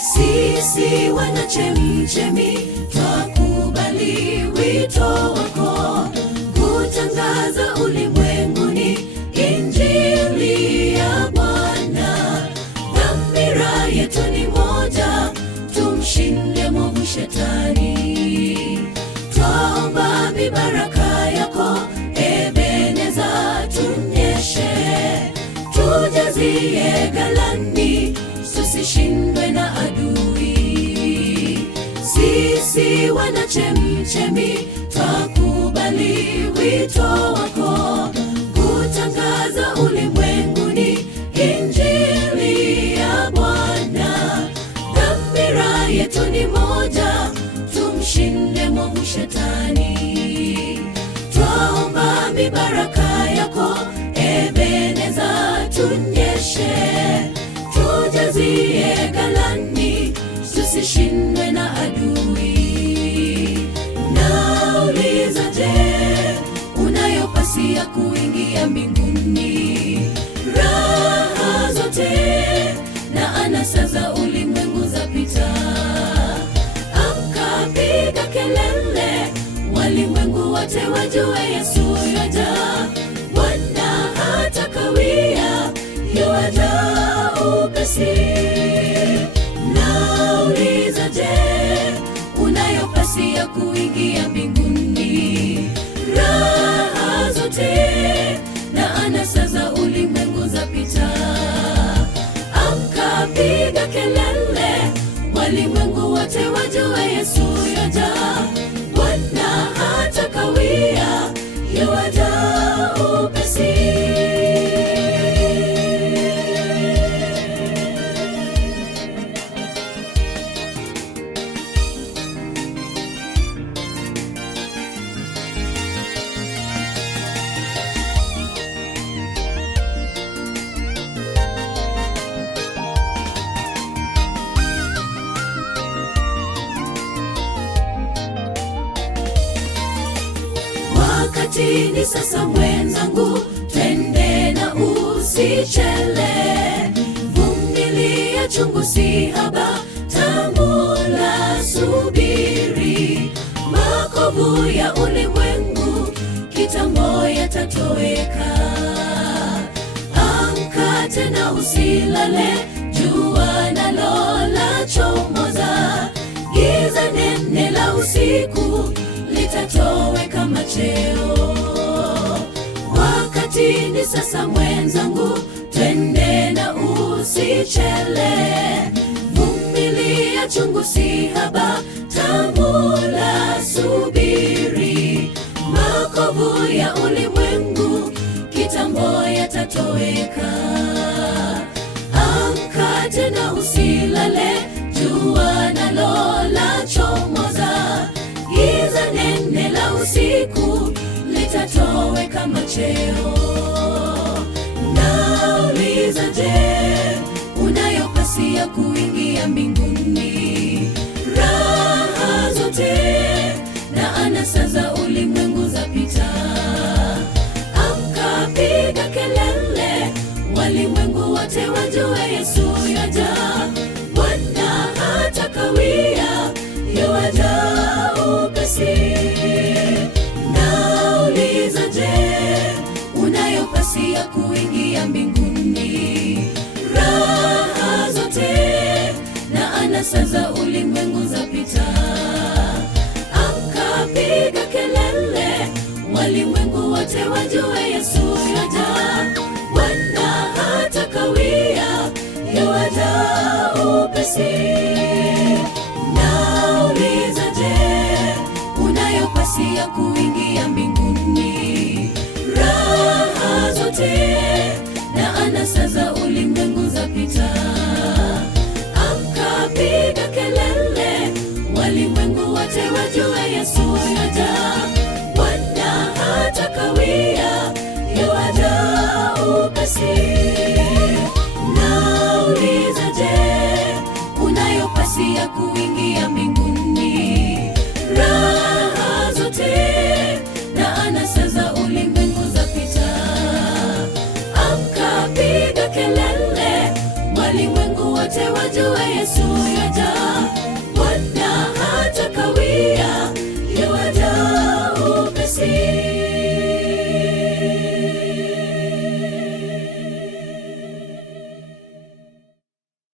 Sisi wana chemchemi twakubali wito wako, kutangaza ulimwenguni injili ya Bwana. Dhamira yetu ni moja, tumshinde mwovu shetani. Twaomba mibaraka yako Ebeneza, tunyeshe, tujazie galani, tusishindwe na adui. Sisi wana chemchemi twakubali wito wako, kutangaza ulimwenguni injili ya Bwana. Dhamira yetu ni moja, tumshinde mwovu shetani. Twaomba mibaraka yako Ebeneza, tunyeshe, tujazie galani, tusishindwe na adui. Nauliza, je, unayo pasi ya kuingia mbinguni? Raha zote na anasa za ulimwengu zapita. Amka, piga kelele, walimwengu wote wajue Yesu yaja. Bwana hatakawia, yuaja upesi. Nauliza, je, unayo pasi ya kuingia mbinguni? Raha zote na anasa za ulimwengu zapita. Amka, piga kelele, walimwengu wote wajue Yesu yaja. Bwana hatakawia, yuaja upesi. Wakati ni sasa mwenzangu, twende na usichele. Vumilia chungu si haba, tamu la subiri. Makovu ya ulimwengu kitambo yatatoweka. Amka tena usilale, jua nalo lachomoza. Giza nene la usiku litatoweka macheo. Wakati ni sasa mwenzangu, twende na usichele. Vumilia chungu si haba, tamu la subiri. Makovu ya ulimwengu kitambo yatatoweka. Amka tena usilale, jua nalo lachomoza. Giza nene la usiku litatoweka macheo. Nauliza, je, unayo pasi ya kuingia mbinguni? Raha zote na anasa za ulimwengu zapita. Amka, piga kelele, walimwengu wote wajue Yesu yaja. Bwana hatakawia, yuaja upesi. Nauliza, je, unayo pasi ya kuingia mbinguni? Raha zote na anasa za ulimwengu zapita. Amka, piga kelele, walimwengu wote wajue Yesu yaja. Bwana hatakawia, yuaja upesi. Nauliza, je, unayo pasi ya kuingia mbinguni? Raha zote na anasa za ulimwengu zapita. Amka, piga kelele, walimwengu wote wajue Yesu yaja. Bwana hatakawia, yuaja upesi. Nauliza, je, unayo pasi ya kuingia mbinguni. Raha zote na anasa za ulimwengu zapita. Amka, piga kelele, walimwengu wote wajue Yesu yaja.